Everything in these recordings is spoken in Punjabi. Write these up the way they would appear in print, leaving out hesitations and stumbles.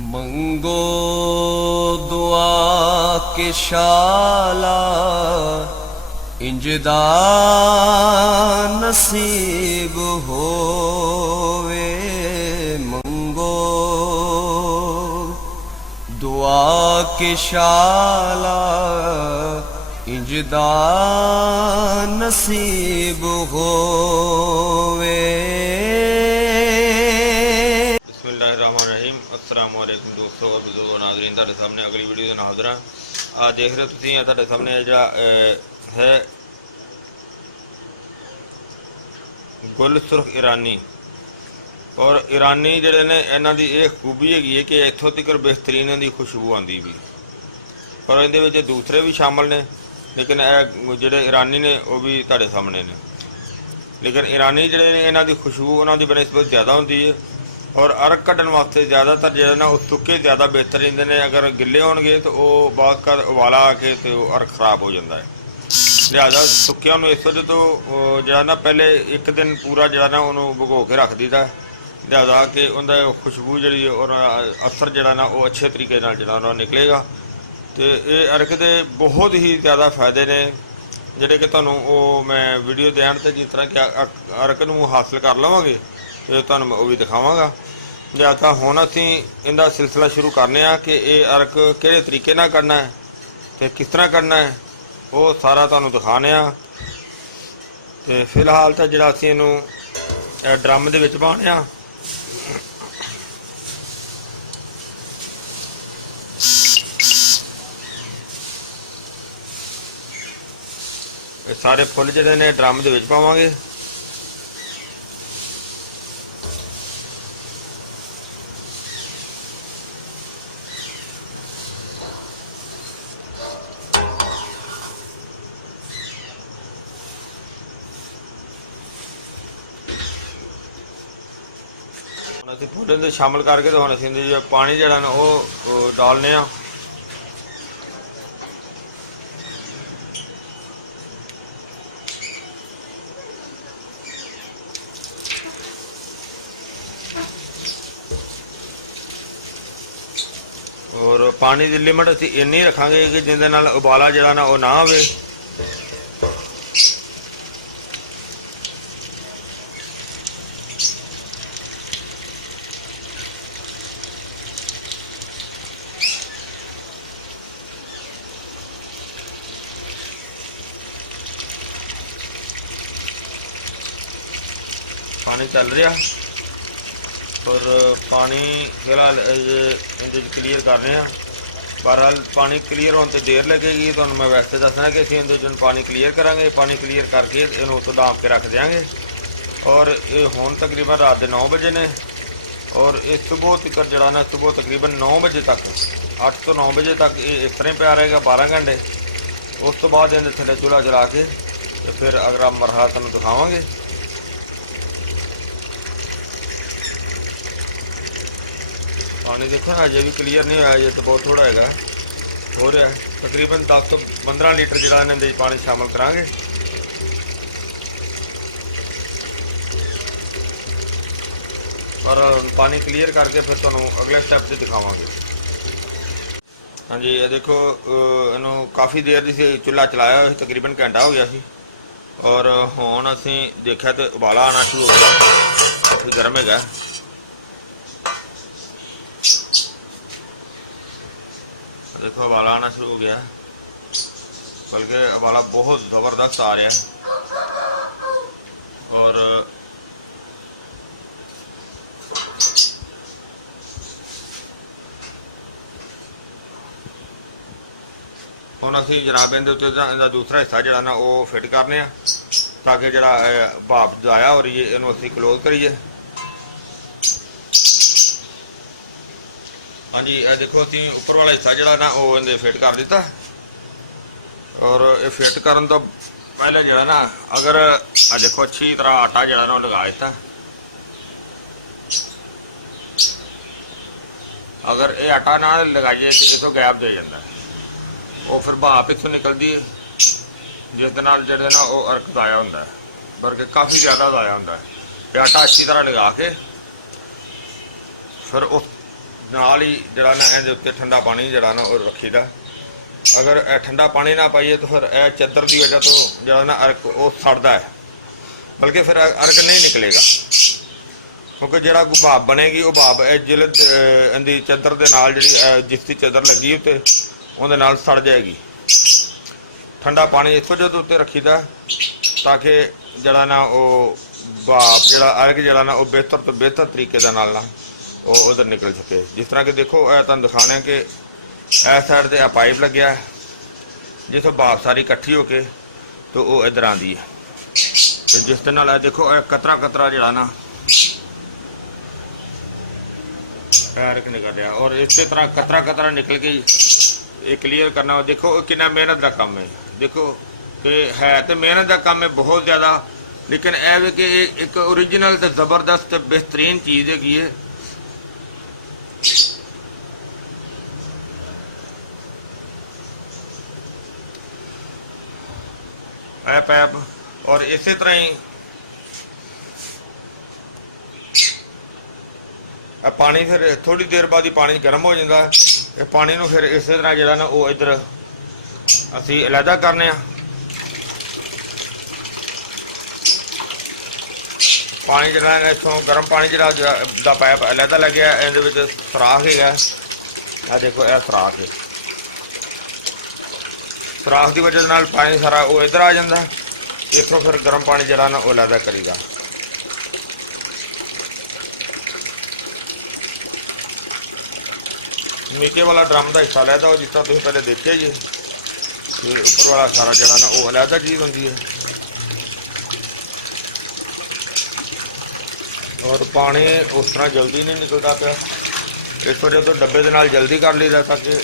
मंगो दुआ के शाला इंजदा नसीब होवे। मंगो दुआ के शाला इंजदा नसीब होवे। अस्सलामुअलैकुम दोस्तों और बुजुर्गो नाज़रीन, ਤੁਹਾਡੇ सामने अगली वीडियो ਦੇ ਨਾਲ ਹਾਜ਼ਰ ਹਾਂ। ਆ ਦੇਖ ਰਹੇ ਹੋ ਤੁਸੀਂ ਆ ਤੁਹਾਡੇ ਸਾਹਮਣੇ ਜਿਹੜਾ ਹੈ ਗੁੱਲ ਸੁਰਖ ਈਰਾਨੀ। ਔਰ ਈਰਾਨੀ ਜਿਹੜੇ ਨੇ ਇਹਨਾਂ ਦੀ ਇਹ ਖੂਬੀ ਹੈਗੀ ਹੈ ਕਿ ਇੱਥੋਂ ਤੱਕ ਬਿਹਤਰੀਨ ਦੀ ਖੁਸ਼ਬੂ ਆਉਂਦੀ ਵੀ, ਪਰ ਇਹਦੇ ਵਿੱਚ ਦੂਸਰੇ ਵੀ ਸ਼ਾਮਲ ਨੇ, ਲੇਕਿਨ ਇਹ ਜਿਹੜੇ ਈਰਾਨੀ ਨੇ ਉਹ ਵੀ ਤੁਹਾਡੇ ਸਾਹਮਣੇ ਨੇ। ਲੇਕਿਨ ਈਰਾਨੀ ਜਿਹੜੇ ਨੇ ਇਹਨਾਂ ਦੀ ਖੁਸ਼ਬੂ ਉਹਨਾਂ ਦੀ ਬਨਿਸਬਤ ਜ਼ਿਆਦਾ ਹੁੰਦੀ ਹੈ। और अरक कढ़न वास्ते ज़्यादातर जो है ना वो सुके ज़्यादा बेहतर रहते हैं। अगर गिले होंगे तो वह बहुत कर उबाला आके तो अरक खराब हो जाता है। लिहाजा सुक्या इस वजह तो जो ना पहले एक दिन पूरा जो ना उन्होंने भगो के रख दीदा, लिहाजा कि उनका खुशबू जी और असर जो ना वो अच्छे तरीके जो निकलेगा। तो ये अरक के बहुत ही ज़्यादा फायदे ने जोड़े कि तुहानू मैं वीडियो देन तो जिस तरह कि अरक नूं हासिल कर लवांगे तो तुहानू मैं वो भी दिखावांगा। लिहाजा हुण असीं इहदा सिलसिला शुरू करने कि ये अरक किहड़े तरीके नाल करना है तो किस तरह करना है वो सारा तुहानू दिखाने आ। तो फिलहाल तो जिहड़ा असीं इहनूं ड्रम दे विच पाउने आ। सारे फुल जिहड़े ने ड्रम दे विच पावांगे। ਅਸੀਂ ਫੁੱਲਾਂ ਦੇ ਸ਼ਾਮਲ ਕਰਕੇ ਤੇ ਹੁਣ ਅਸੀਂ ਇਹਦੇ ਪਾਣੀ ਜਿਹੜਾ ਨਾ ਉਹ ਡਾਲਨੇ ਆ। और पानी की लिमिट ਅਸੀਂ ਇੰਨੀ ਰੱਖਾਂਗੇ ਕਿ ਜਿਹਦੇ ਨਾਲ ਉਬਾਲਾ ਜਿਹੜਾ ਨਾ ਉਹ ਨਾ ਆਵੇ। पानी चल रहा और पानी फिलहाल क्लीयर कर रहे हैं। बहरहाल पानी क्लीयर होने से देर लगेगी, तो मैं वैसे दसना कि असं इहदे पानी क्लीयर करांगे। पानी क्लीयर करके इन्हूं तो डांप के रख देंगे। और ये हुण तकरीबन रात के 9 बजे ने और इस सुबह तक जड़ा ना सुबह तकरीबन 9 बजे तक 8 तो 9 बजे तक ये इस तरह पिया रहेगा 12 घंटे। उस तो बाद इहदे थल्ले चूल्हा जला के तो फिर अगला मरहला तुहानूं दिखावांगे। पानी देखो ना अजे भी क्लीयर नहीं होया, ये तो बहुत थोड़ा है हो रहा है। तकरीबन 10 तो 15 लीटर जो इन्हें पानी शामिल करांगे। और पानी क्लीयर करके फिर तुहानूं अगले स्टैप से दिखावांगे। हाँ जी, ये देखो इनू काफ़ी देर से चूल्हा चलाया तकरीबन घंटा हो गया सी। और हुण असीं देखा तो उबाला आना शुरू हो गया, काफ़ी गर्म है। देखो उबाला आना शुरू हो गया, बल्कि उबाला बहुत ज़बरदस्त आ रहा है। और हुण असीं जनाब इहदे उत्ते इहदा दूसरा हिस्सा जिहड़ा ना वो फिट करने ताकि जिहड़ा भाप जाया हो रही है इहनूं असीं क्लोज करिए। हाँ जी, ये देखो असीं उपर वाला हिस्सा जिहड़ा ना वो इहदे फिट कर दिता। और ये फिट करन तो पहले जिहड़ा ना अगर देखो अच्छी तरह आटा जिहड़ा ना लगा दिता। अगर ये आटा ना लगाइए तो इथों गैप दे जाता है, वो फिर भाप इथों निकलती है जिस नाल जिहड़ा ना वो अरक जाया होंदा है, बल्कि काफ़ी ज़्यादा जाया होंदा है। आटा अच्छी तरह लगा के फिर उस ਨਾਲ ਹੀ ਜਿਹੜਾ ਨਾ ਇਹਦੇ ਉੱਤੇ ਠੰਡਾ ਪਾਣੀ ਜਿਹੜਾ ਨਾ ਉਹ ਰੱਖੀਦਾ। ਅਗਰ ਇਹ ਠੰਡਾ ਪਾਣੀ ਨਾ ਪਾਈਏ ਤਾਂ ਫਿਰ ਇਹ ਚਾਦਰ ਦੀ ਵਜ੍ਹਾ ਤੋਂ ਜਿਹੜਾ ਨਾ ਅਰਕ ਉਹ ਸੜਦਾ ਹੈ, ਬਲਕਿ ਫਿਰ ਅਰਕ ਨਹੀਂ ਨਿਕਲੇਗਾ, ਕਿਉਂਕਿ ਜਿਹੜਾ ਭਾਪ ਬਣੇਗੀ ਉਹ ਭਾਪ ਇਹ ਜਿਲਦ ਇਹਦੀ ਚਾਦਰ ਦੇ ਨਾਲ ਜਿਹੜੀ ਜਿਸ ਦੀ ਚਾਦਰ ਲੱਗੀ ਉੱਤੇ ਉਹਦੇ ਨਾਲ ਸੜ ਜਾਏਗੀ। ਠੰਡਾ ਪਾਣੀ ਇਸ ਵਜ੍ਹਾ ਤੋਂ ਉੱਤੇ ਰੱਖੀਦਾ ਤਾਂ ਕਿ ਜਿਹੜਾ ਨਾ ਉਹ ਭਾਪ ਜਿਹੜਾ ਅਰਕ ਜਿਹੜਾ ਨਾ ਉਹ ਬਿਹਤਰ ਤੋਂ ਬਿਹਤਰ ਤਰੀਕੇ ਦੇ ਨਾਲ ਨਾ ਉਹ ਉਧਰ ਨਿਕਲ ਸਕੇ। ਜਿਸ ਤਰ੍ਹਾਂ ਕਿ ਦੇਖੋ ਇਹ ਤੁਹਾਨੂੰ ਦਿਖਾਣਾ ਕਿ ਇਸ ਸਾਈਡ ਤੇ ਆ ਪਾਈਪ ਲੱਗਿਆ ਹੈ, ਜਿੱਥੋਂ ਭਾਪ ਸਾਰੀ ਇਕੱਠੀ ਹੋ ਕੇ ਤੇ ਉਹ ਇੱਧਰ ਆਉਂਦੀ ਹੈ, ਤੇ ਜਿਸ ਦੇ ਨਾਲ ਇਹ ਦੇਖੋ ਇਹ ਕਤਰਾ ਕਤਰਾ ਜਿਹੜਾ ਨਾ ਅਰਕ ਨਿਕਲ ਰਿਹਾ, ਔਰ ਇਸੇ ਤਰ੍ਹਾਂ ਕਤਰਾ ਕਤਰਾ ਨਿਕਲ ਕੇ ਇਹ ਕਲੀਅਰ ਕਰਨਾ। ਦੇਖੋ ਕਿੰਨਾ ਮਿਹਨਤ ਦਾ ਕੰਮ ਹੈ। ਦੇਖੋ ਕਿ ਹੈ ਤੇ ਮਿਹਨਤ ਦਾ ਕੰਮ ਹੈ ਬਹੁਤ ਜ਼ਿਆਦਾ, ਲੇਕਿਨ ਇਹ ਵੀ ਕਿ ਇੱਕ ਓਰੀਜਨਲ ਤੇ ਜ਼ਬਰਦਸਤ ਤੇ ਬਿਹਤਰੀਨ ਚੀਜ਼ ਹੈਗੀ ਹੈ। ਇਹ ਪੈਪ ਔਰ ਇਸੇ ਤਰ੍ਹਾਂ ਹੀ ਇਹ ਪਾਣੀ ਫਿਰ ਥੋੜੀ ਦੇਰ ਬਾਅਦ ਹੀ ਪਾਣੀ ਗਰਮ ਹੋ ਜਾਂਦਾ ਹੈ। ਇਹ ਪਾਣੀ ਨੂੰ ਫਿਰ ਇਸੇ ਤਰ੍ਹਾਂ ਜਿਹੜਾ ਨਾ ਉਹ ਇੱਧਰ ਅਸੀਂ ਅਲੱਗਾ ਕਰਨੇ ਆ। ਪਾਣੀ ਜਿਹੜਾ ਇੱਥੋਂ ਗਰਮ ਪਾਣੀ ਜਿਹੜਾ ਦਾ ਪਾਈਪ ਅਲੱਗਾ ਲੱਗਿਆ, ਇਹਦੇ ਵਿੱਚ ਸੁਰਾਖ ਹੈਗਾ। ਆ ਦੇਖੋ ਇਹ ਸੁਰਾਖ ਹੈ, ਸੁਰਾਖ ਦੀ ਵਜ੍ਹਾ ਨਾਲ ਪਾਣੀ ਸਾਰਾ ਉਹ ਇੱਧਰ ਆ ਜਾਂਦਾ। ਇੱਥੋਂ ਫਿਰ ਗਰਮ ਪਾਣੀ ਜਿਹੜਾ ਨਾ ਉਹ ਅਲੱਗਾ ਕਰੀਦਾ। ਨੀਚੇ ਵਾਲਾ ਡਰਮ ਦਾ ਹਿੱਸਾ ਲੈਦਾ, ਉਹ ਜਿਸ ਤਰ੍ਹਾਂ ਤੁਸੀਂ ਪਹਿਲੇ ਦੇਖਿਆ ਜੀ, ਤੇ ਉੱਪਰ ਵਾਲਾ ਸਾਰਾ ਜਿਹੜਾ ਨਾ ਉਹ ਅਲੱਗਾ ਚੀਜ਼ ਹੁੰਦੀ ਹੈ। ਔਰ ਪਾਣੀ ਉਸ ਤਰ੍ਹਾਂ ਜਲਦੀ ਨਹੀਂ ਨਿਕਲਦਾ ਪਿਆ, ਇਸ ਵਜ੍ਹਾ ਤੋਂ ਡੱਬੇ ਦੇ ਨਾਲ ਜਲਦੀ ਕਰ ਲਈਦਾ ਤਾਂ ਕਿ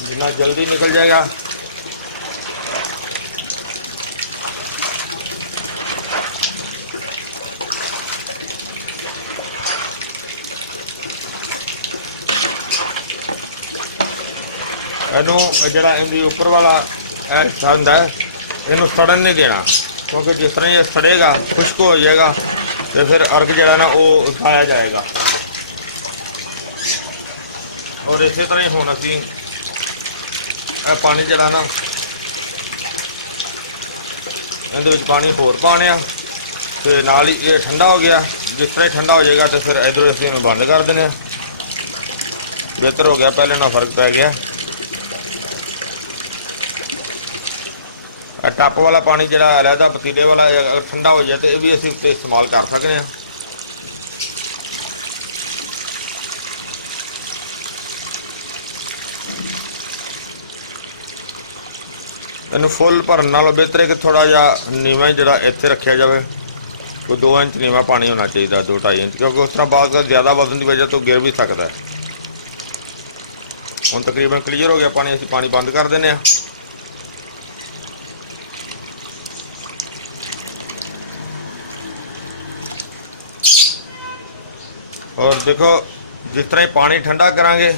ਜਿੰਨਾ ਜਲਦੀ ਨਿਕਲ ਜਾਏਗਾ ਇਹਨੂੰ ਜਿਹੜਾ ਇਹਦੀ ਉੱਪਰ ਵਾਲਾ ਇਹ ਹਿੱਸਾ ਹੁੰਦਾ ਹੈ ਇਹਨੂੰ ਸੜਨ ਨਹੀਂ ਦੇਣਾ, ਕਿਉਂਕਿ ਜਿਸ ਤਰ੍ਹਾਂ ਇਹ ਸੜੇਗਾ ਖੁਸ਼ਕ ਹੋ ਜਾਏਗਾ ਤੇ ਫਿਰ ਅਰਕ ਜਿਹੜਾ ਨਾ ਉਹ ਉਠਾਇਆ ਜਾਏਗਾ। ਔਰ ਇਸੇ ਤਰ੍ਹਾਂ ਹੀ ਹੁਣ ਅਸੀਂ ਇਹ ਪਾਣੀ ਜਿਹੜਾ ਨਾ ਇਹਦੇ ਵਿੱਚ ਪਾਣੀ ਹੋਰ ਪਾਉਣੇ ਆ ਤੇ ਨਾਲ ਹੀ ਇਹ ਠੰਡਾ ਹੋ ਗਿਆ। ਜਿਸ ਤਰ੍ਹਾਂ ਹੀ ਠੰਡਾ ਹੋ ਜਾਏਗਾ ਤੇ ਫਿਰ ਇੱਧਰੋਂ ਅਸੀਂ ਇਹਨੂੰ ਬੰਦ ਕਰ ਦਿੰਦੇ ਆ। ਬਿਹਤਰ ਹੋ ਗਿਆ, ਪਹਿਲੇ ਨਾਲ ਫਰਕ ਪੈ ਗਿਆ। ਟੱਪ ਵਾਲਾ ਪਾਣੀ ਜਿਹੜਾ ਅਲੱਗਾ ਪਤੀਲੇ ਵਾਲਾ ਅਗਰ ਠੰਡਾ ਹੋ ਜਾਏ ਤੇ ਇਹ ਵੀ ਅਸੀਂ ਉੱਤੇ ਇਸਤੇਮਾਲ ਕਰ ਸਕਦੇ ਹਾਂ। ਇਹਨੂੰ ਫੁੱਲ ਭਰਨ ਨਾਲੋਂ ਬਿਹਤਰ ਹੈ ਕਿ ਥੋੜਾ ਜਿਹਾ ਨੀਵਾਂ ਜਿਹੜਾ ਇੱਥੇ ਰੱਖਿਆ ਜਾਵੇ। ਕੋਈ 2 ਇੰਚ ਨੀਵਾਂ ਪਾਣੀ ਹੋਣਾ ਚਾਹੀਦਾ, 2-2.5 ਇੰਚ, ਕਿਉਂਕਿ ਉਸ ਤਰ੍ਹਾਂ ਬਾਅਦ ਜ਼ਿਆਦਾ ਵਜ਼ਨ ਦੀ ਵਜ੍ਹਾ ਤੋਂ ਗਿਰ ਵੀ ਸਕਦਾ ਹੈ। ਹੁਣ ਤਕਰੀਬਨ ਕਲੀਅਰ ਹੋ ਗਿਆ ਪਾਣੀ, ਅਸੀਂ ਪਾਣੀ ਬੰਦ ਕਰ ਦਿੰਦੇ ਹਾਂ। ਔਰ ਦੇਖੋ ਜਿਸ ਤਰ੍ਹਾਂ ਹੀ ਪਾਣੀ ਠੰਡਾ ਕਰਾਂਗੇ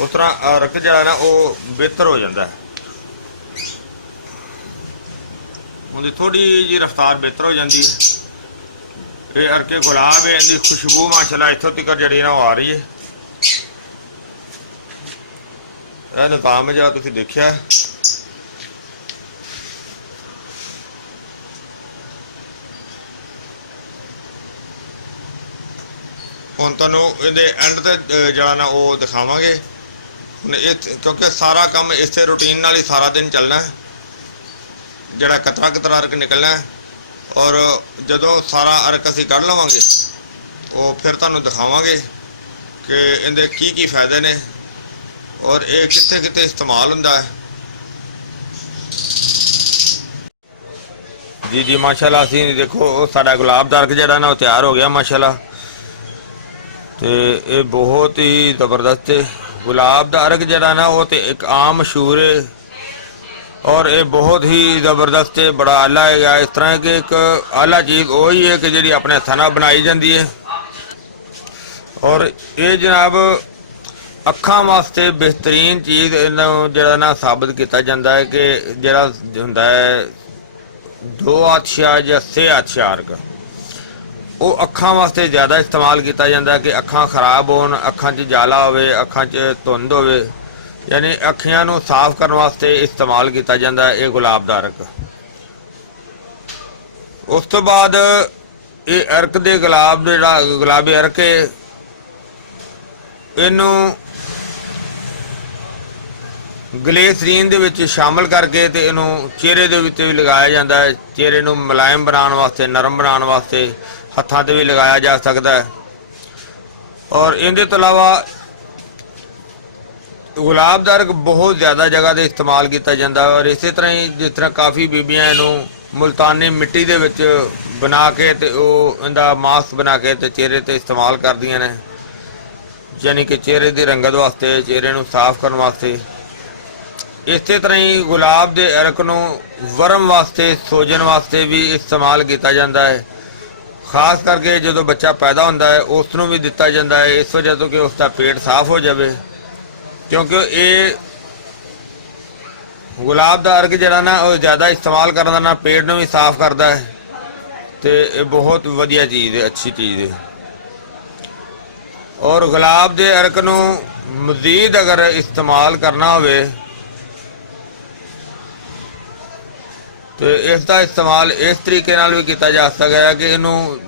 ਉਸ ਤਰ੍ਹਾਂ ਅਰਕ ਜਿਹੜਾ ਨਾ ਉਹ ਬਿਹਤਰ ਹੋ ਜਾਂਦਾ ਹੈ। ਉਹਦੀ ਥੋੜੀ ਜਿਹੀ ਰਫ਼ਤਾਰ ਬਿਹਤਰ ਹੋ ਜਾਂਦੀ ਹੈ। ਇਹ ਅਰਕੇ ਗੁਲਾਬ ਹੈ, ਇਹਦੀ ਖੁਸ਼ਬੂ ਮਾਸ਼ਾਅੱਲਾ ਇੱਥੋਂ ਤੱਕ ਜਿਹੜੀ ਨਾ ਉਹ ਆ ਰਹੀ ਹੈ। ਇਹ ਨਿਜ਼ਾਮ ਜਿਹੜਾ ਤੁਸੀਂ ਦੇਖਿਆ ਹੁਣ ਤੁਹਾਨੂੰ ਇਹਦੇ ਐਂਡ ਤੇ ਜਿਹੜਾ ਨਾ ਉਹ ਦਿਖਾਵਾਂਗੇ। ਹੁਣ ਇਹ ਕਿਉਂਕਿ ਸਾਰਾ ਕੰਮ ਇਸੇ ਰੂਟੀਨ ਨਾਲ ਹੀ ਸਾਰਾ ਦਿਨ ਚੱਲਣਾ ਹੈ, ਜਿਹੜਾ ਕਤਰਾ ਕਤਰਾ ਅਰਕ ਨਿਕਲਣਾ ਹੈ। ਔਰ ਜਦੋਂ ਸਾਰਾ ਅਰਕ ਅਸੀਂ ਕੱਢ ਲਵਾਂਗੇ ਉਹ ਫਿਰ ਤੁਹਾਨੂੰ ਦਿਖਾਵਾਂਗੇ ਕਿ ਇਹਦੇ ਕੀ ਕੀ ਫਾਇਦੇ ਨੇ ਔਰ ਇਹ ਕਿੱਥੇ ਕਿੱਥੇ ਇਸਤੇਮਾਲ ਹੁੰਦਾ ਹੈ। ਜੀ ਜੀ ਮਾਸ਼ਾਅੱਲਾ, ਅਸੀਂ ਦੇਖੋ ਸਾਡਾ ਗੁਲਾਬ ਦਾ ਅਰਕ ਜਿਹੜਾ ਨਾ ਉਹ ਤਿਆਰ ਹੋ ਗਿਆ ਮਾਸ਼ਾਅੱਲਾ। ਤੇ ਇਹ ਬਹੁਤ ਹੀ ਜ਼ਬਰਦਸਤ ਹੈ। ਗੁਲਾਬ ਦਾ ਅਰਕ ਜਿਹੜਾ ਨਾ ਉਹ ਤੇ ਇੱਕ ਆਮ ਮਸ਼ਹੂਰ ਹੈ ਔਰ ਇਹ ਬਹੁਤ ਹੀ ਜ਼ਬਰਦਸਤ ਹੈ, ਬੜਾ ਆਲਾ ਹੈਗਾ। ਇਸ ਤਰ੍ਹਾਂ ਕਿ ਇੱਕ ਆਲਾ ਚੀਜ਼ ਉਹੀ ਹੈ ਕਿ ਜਿਹੜੀ ਆਪਣੇ ਹੱਥਾਂ ਨਾਲ ਬਣਾਈ ਜਾਂਦੀ ਹੈ। ਔਰ ਇਹ ਜਨਾਬ ਅੱਖਾਂ ਵਾਸਤੇ ਬਿਹਤਰੀਨ ਚੀਜ਼ ਇਹਨੂੰ ਜਿਹੜਾ ਨਾ ਸਾਬਤ ਕੀਤਾ ਜਾਂਦਾ ਹੈ ਕਿ ਜਿਹੜਾ ਹੁੰਦਾ ਹੈ 2 ਆਛਿਆ ਜਾਂ 6 ਆਛਿਆ ਅਰਕ ਉਹ ਅੱਖਾਂ ਵਾਸਤੇ ਜ਼ਿਆਦਾ ਇਸਤੇਮਾਲ ਕੀਤਾ ਜਾਂਦਾ ਕਿ ਅੱਖਾਂ ਖਰਾਬ ਹੋਣ, ਅੱਖਾਂ 'ਚ ਜਾਲਾ ਹੋਵੇ, ਅੱਖਾਂ 'ਚ ਧੁੰਦ ਹੋਵੇ, ਯਾਨੀ ਅੱਖੀਆਂ ਨੂੰ ਸਾਫ਼ ਕਰਨ ਵਾਸਤੇ ਇਸਤੇਮਾਲ ਕੀਤਾ ਜਾਂਦਾ ਇਹ ਗੁਲਾਬ ਦਾ ਅਰਕ। ਉਸ ਤੋਂ ਬਾਅਦ ਇਹ ਅਰਕ ਦੇ ਗੁਲਾਬ ਦੇ ਜਿਹੜਾ ਗੁਲਾਬੀ ਅਰਕ ਹੈ ਇਹਨੂੰ ਗਲੇਸਰੀਨ ਦੇ ਵਿੱਚ ਸ਼ਾਮਲ ਕਰਕੇ ਤੇ ਇਹਨੂੰ ਚਿਹਰੇ ਦੇ ਉੱਤੇ ਵੀ ਲਗਾਇਆ ਜਾਂਦਾ ਹੈ। ਚਿਹਰੇ ਨੂੰ ਮੁਲਾਇਮ ਬਣਾਉਣ ਵਾਸਤੇ, ਨਰਮ ਬਣਾਉਣ ਵਾਸਤੇ ਹੱਥਾਂ ਤੇ ਵੀ ਲਗਾਇਆ ਜਾ ਸਕਦਾ ਹੈ। ਔਰ ਇਹਦੇ ਤੋਂ ਇਲਾਵਾ ਗੁਲਾਬ ਦਾ ਅਰਕ ਬਹੁਤ ਜ਼ਿਆਦਾ ਜਗ੍ਹਾ ਤੇ ਇਸਤੇਮਾਲ ਕੀਤਾ ਜਾਂਦਾ ਔਰ ਇਸੇ ਤਰ੍ਹਾਂ ਹੀ ਜਿਸ ਤਰ੍ਹਾਂ ਕਾਫੀ ਬੀਬੀਆਂ ਇਹਨੂੰ ਮੁਲਤਾਨੀ ਮਿੱਟੀ ਦੇ ਵਿੱਚ ਬਣਾ ਕੇ ਤੇ ਉਹ ਇਹਦਾ ਮਾਸਕ ਬਣਾ ਕੇ ਤੇ ਚਿਹਰੇ ਤੇ ਇਸਤੇਮਾਲ ਕਰਦੀਆਂ ਨੇ, ਯਾਨੀ ਕਿ ਚਿਹਰੇ ਦੀ ਰੰਗਤ ਵਾਸਤੇ, ਚਿਹਰੇ ਨੂੰ ਸਾਫ਼ ਕਰਨ ਵਾਸਤੇ। ਇਸੇ ਤਰ੍ਹਾਂ ਹੀ ਗੁਲਾਬ ਦੇ ਅਰਕ ਨੂੰ ਵਰਮ ਵਾਸਤੇ, ਸੋਜਨ ਵਾਸਤੇ ਵੀ ਇਸਤੇਮਾਲ ਕੀਤਾ ਜਾਂਦਾ ਹੈ। ਖਾਸ ਕਰਕੇ ਜਦੋਂ ਬੱਚਾ ਪੈਦਾ ਹੁੰਦਾ ਹੈ ਉਸ ਨੂੰ ਵੀ ਦਿੱਤਾ ਜਾਂਦਾ ਹੈ, ਇਸ ਵਜ੍ਹਾ ਤੋਂ ਕਿ ਉਸ ਦਾ ਪੇਟ ਸਾਫ਼ ਹੋ ਜਾਵੇ, ਕਿਉਂਕਿ ਇਹ ਗੁਲਾਬ ਦਾ ਅਰਕ ਜਿਹੜਾ ਨਾ ਉਹ ਜ਼ਿਆਦਾ ਇਸਤੇਮਾਲ ਕਰਨ ਦਾ ਨਾ ਪੇਟ ਨੂੰ ਵੀ ਸਾਫ਼ ਕਰਦਾ ਹੈ ਤੇ ਇਹ ਬਹੁਤ ਵਧੀਆ ਚੀਜ਼ ਹੈ, ਅੱਛੀ ਚੀਜ਼ ਹੈ। ਔਰ ਗੁਲਾਬ ਦੇ ਅਰਕ ਨੂੰ ਮਜ਼ੀਦ ਅਗਰ ਇਸਤੇਮਾਲ ਕਰਨਾ ਹੋਵੇ ਤੇ ਇਸ ਦਾ ਇਸਤੇਮਾਲ ਇਸ ਤਰੀਕੇ ਨਾਲ ਵੀ ਕੀਤਾ ਜਾ ਸਕਦਾ ਹੈ ਕਿ ਇਹਨੂੰ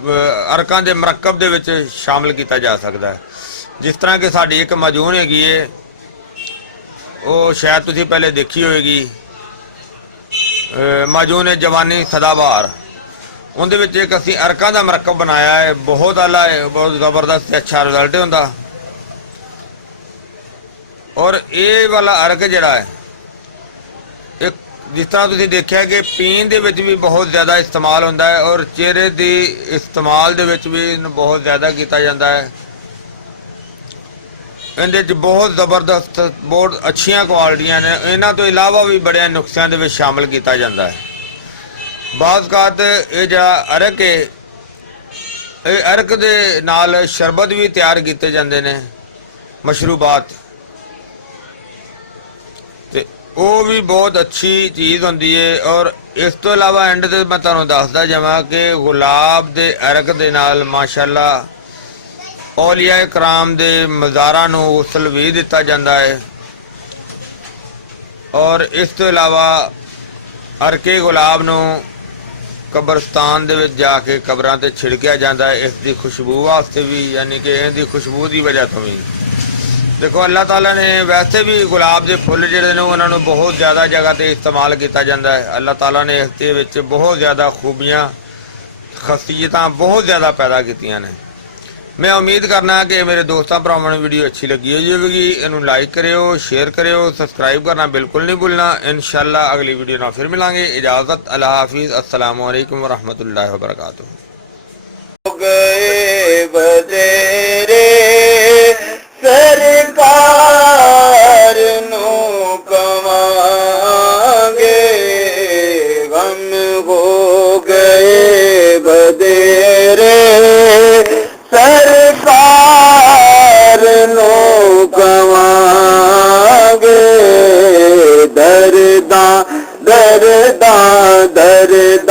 ਅਰਕਾਂ ਦੇ ਮਰਕਬ ਦੇ ਵਿੱਚ ਸ਼ਾਮਲ ਕੀਤਾ ਜਾ ਸਕਦਾ ਹੈ। ਜਿਸ ਤਰ੍ਹਾਂ ਕਿ ਸਾਡੀ ਇੱਕ ਮਾਜੂਨ ਹੈਗੀ ਹੈ, ਉਹ ਸ਼ਾਇਦ ਤੁਸੀਂ ਪਹਿਲੇ ਦੇਖੀ ਹੋਏਗੀ, ਮਾਜੂਨ ਜਵਾਨੀ ਸਦਾਬਹਾਰ। ਉਹਦੇ ਵਿੱਚ ਇੱਕ ਅਸੀਂ ਅਰਕਾਂ ਦਾ ਮਰਕਬ ਬਣਾਇਆ ਹੈ, ਬਹੁਤ ਆਲਾ ਹੈ, ਬਹੁਤ ਜ਼ਬਰਦਸਤ ਅੱਛਾ ਰਿਜ਼ਲਟ ਹੁੰਦਾ। ਔਰ ਇਹ ਵਾਲਾ ਅਰਕ ਜਿਹੜਾ ਹੈ ਇੱਕ ਜਿਸ ਤਰ੍ਹਾਂ ਤੁਸੀਂ ਦੇਖਿਆ ਕਿ ਪੀਣ ਦੇ ਵਿੱਚ ਵੀ ਬਹੁਤ ਜ਼ਿਆਦਾ ਇਸਤੇਮਾਲ ਹੁੰਦਾ ਹੈ ਔਰ ਚਿਹਰੇ ਦੀ ਇਸਤੇਮਾਲ ਦੇ ਵਿੱਚ ਵੀ ਇਹਨੂੰ ਬਹੁਤ ਜ਼ਿਆਦਾ ਕੀਤਾ ਜਾਂਦਾ ਹੈ। ਇਹਦੇ 'ਚ ਬਹੁਤ ਜ਼ਬਰਦਸਤ, ਬਹੁਤ ਅੱਛੀਆਂ ਕੁਆਲਿਟੀਆਂ ਨੇ। ਇਹਨਾਂ ਤੋਂ ਇਲਾਵਾ ਵੀ ਬੜਿਆਂ ਨੁਸਖਿਆਂ ਦੇ ਵਿੱਚ ਸ਼ਾਮਲ ਕੀਤਾ ਜਾਂਦਾ ਹੈ। ਬਾਜ਼ ਔਕਾਤ ਇਹ ਜਿਹੜਾ ਅਰਕ ਹੈ, ਇਹ ਅਰਕ ਦੇ ਨਾਲ ਸ਼ਰਬਤ ਵੀ ਤਿਆਰ ਕੀਤੇ ਜਾਂਦੇ ਨੇ, ਮਸ਼ਰੂਬਾਤ, ਤੇ ਉਹ ਵੀ ਬਹੁਤ ਅੱਛੀ ਚੀਜ਼ ਹੁੰਦੀ ਹੈ। ਔਰ ਇਸ ਤੋਂ ਇਲਾਵਾ ਐਂਡ ਤੇ ਮੈਂ ਤੁਹਾਨੂੰ ਦੱਸਦਾ ਜਾਵਾਂ ਕਿ ਗੁਲਾਬ ਦੇ ਅਰਕ ਦੇ ਨਾਲ ਮਾਸ਼ਾਅੱਲਾ ਔਲੀਆ ਕਰਾਮ ਦੇ ਮਜ਼ਾਰਾਂ ਨੂੰ ਗੁਸਲ ਵੀ ਦਿੱਤਾ ਜਾਂਦਾ ਹੈ। ਔਰ ਇਸ ਤੋਂ ਇਲਾਵਾ ਅਰਕੇ ਗੁਲਾਬ ਨੂੰ ਕਬਰਸਤਾਨ ਦੇ ਵਿੱਚ ਜਾ ਕੇ ਕਬਰਾਂ ਤੇ ਛਿੜਕਿਆ ਜਾਂਦਾ ਹੈ, ਇਸ ਦੀ ਖੁਸ਼ਬੂ ਵਾਸਤੇ ਵੀ, ਯਾਨੀ ਕਿ ਇਹਦੀ ਖੁਸ਼ਬੂ ਦੀ ਵਜ੍ਹਾ ਤੋਂ ਵੀ। ਦੇਖੋ ਅੱਲਾਹ ਤਾਲਾ ਨੇ ਵੈਸੇ ਵੀ ਗੁਲਾਬ ਦੇ ਫੁੱਲ ਜਿਹੜੇ ਨੇ ਉਹਨਾਂ ਨੂੰ ਬਹੁਤ ਜ਼ਿਆਦਾ ਜਗ੍ਹਾ ਤੇ ਇਸਤੇਮਾਲ ਕੀਤਾ ਜਾਂਦਾ ਹੈ। ਅੱਲਾਹ ਤਾਲਾ ਨੇ ਇਸ ਦੇ ਵਿੱਚ ਬਹੁਤ ਜ਼ਿਆਦਾ ਖੂਬੀਆਂ, ਖਸੀਅਤਾਂ ਬਹੁਤ ਜ਼ਿਆਦਾ ਪੈਦਾ ਕੀਤੀਆਂ ਨੇ। मैं उम्मीद करना कि मेरे दोस्तों भरावां नूं वीडियो अच्छी लगी होगी। इनू लाइक करियो, शेयर करियो, सब्सक्राइब करना बिल्कुल नहीं भूलना। इंशाअल्लाह अगली वीडियो नाल फिर मिलांगे। इजाज़त, अल्लाह हाफिज़, अस्सलामु अलैकुम व रहमतुल्लाहि व बरकातुहू। गए बतेरे सरकार नू कवांगे, गम हो गए बतेरे सरकार नो कवांगे, दर्दां दर्दां दर्दां